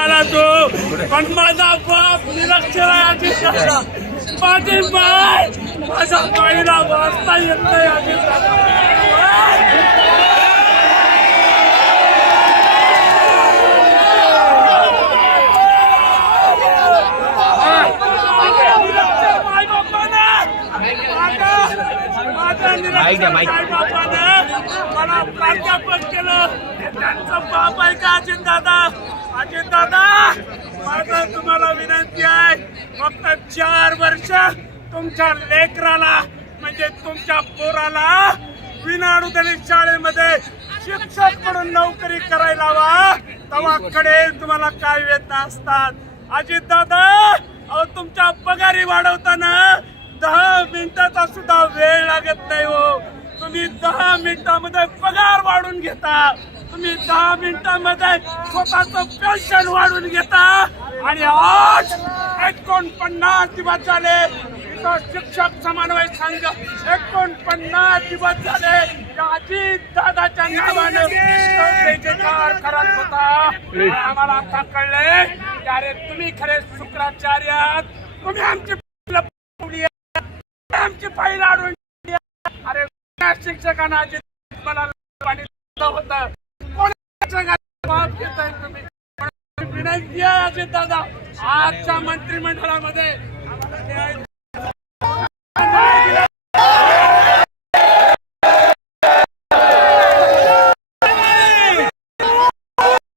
आला तो पण माझा बाप निरक्षराची माझी बाय माझ्या बाईला वाचता येत नाही मला प्राध्यापक केलं त्यांचा बाप आहे का अजितदादा? अजितदादा माझं तुम्हाला विनंती आहे, फक्त 4 वर्ष तुमच्या लेकराला म्हणजे तुमच्या पोराला विनाअनुदानित शाळेमध्ये शिक्षक म्हणून नोकरी करायला हवा, तेव्हा कळेल तुम्हाला काय वेदना असतात. अजितदादा अहो तुमच्या पगारी वाढवताना 10 मिनिटाचा सुद्धा वेळ लागत नाही हो. तुम्ही 10 मिनिटांमध्ये पगार वाढून घेता, तुम्ही 10 मिनिटांमध्ये स्वतःचं पेन्शन वाढून घेता आणि आज 49 दिवस झाले इथं शिक्षक समन्वय संघ 49 दिवस झाले अजितदादाच्या नावानं जयजयकार करत होता. आम्हाला आता कळलंय की अरे तुम्ही खरे शुक्राचार्य आहात, तुम्ही आमची फाईल अडवून अरे शिक्षकांना मला होतं तुम्ही विनंती आहे अजितदादा आजच्या मंत्रिमंडळामध्ये